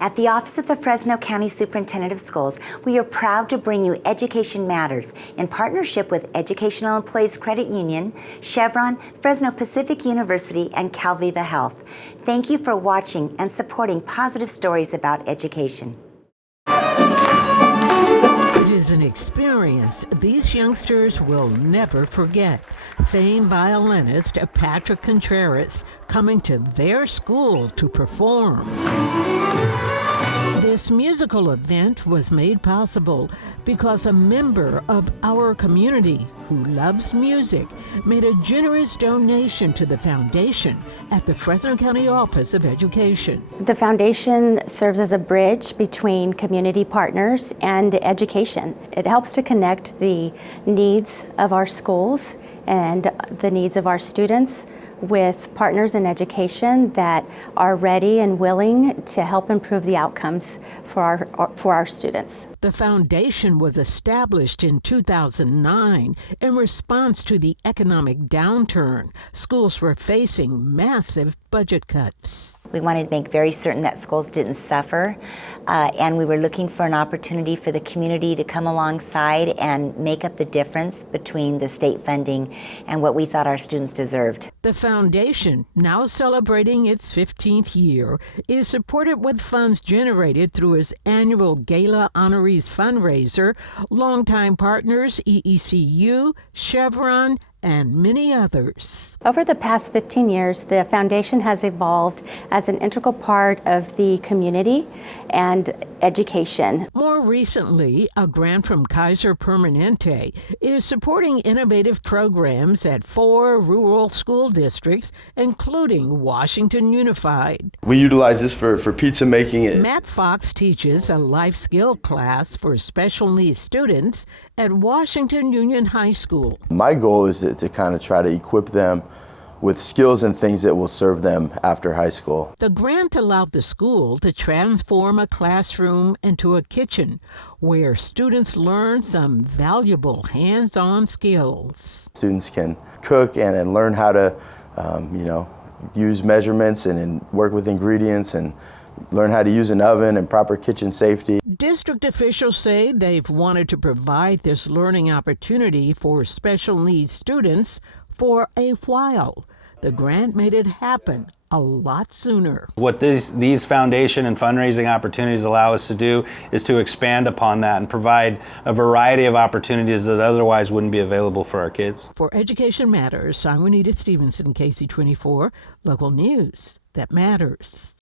At the Office of the Fresno County Superintendent of Schools, we are proud to bring you Education Matters in partnership with Educational Employees Credit Union, Chevron, Fresno Pacific University, and Calviva Health. Thank you for watching and supporting positive stories about education. It is an experience these youngsters will never forget. Famed violinist Patrick Contreras coming to their school to perform. This musical event was made possible because a member of our community who loves music made a generous donation to the foundation at the Fresno County Office of Education. The foundation serves as a bridge between community partners and education. It helps to connect the needs of our schools and the needs of our students with partners in education that are ready and willing to help improve the outcomes for our students. The foundation was established in 2009 in response to the economic downturn. Schools were facing massive budget cuts. We wanted to make very certain that schools didn't suffer, and we were looking for an opportunity for the community to come alongside and make up the difference between the state funding and what we thought our students deserved. The foundation, now celebrating its 15th year, is supported with funds generated through its annual Gala Honorees fundraiser. Longtime partners EECU, Chevron, and many others. Over the past 15 years, the foundation has evolved as an integral part of the community and education. More recently, a grant from Kaiser Permanente is supporting innovative programs at 4 rural school districts, including Washington Unified. We utilize this for pizza making. Matt Fox teaches a life skill class for special needs students at Washington Union High School. My goal is to kind of try to equip them with skills and things that will serve them after high school. The grant allowed the school to transform a classroom into a kitchen where students learn some valuable hands-on skills. Students can cook and learn how to, use measurements and work with ingredients and learn how to use an oven and proper kitchen safety. District officials say they've wanted to provide this learning opportunity for special needs students for a while. The grant made it happen a lot sooner. What these foundation and fundraising opportunities allow us to do is to expand upon that and provide a variety of opportunities that otherwise wouldn't be available for our kids. For Education Matters, I'm Juanita Stevenson, KC24, local news that matters.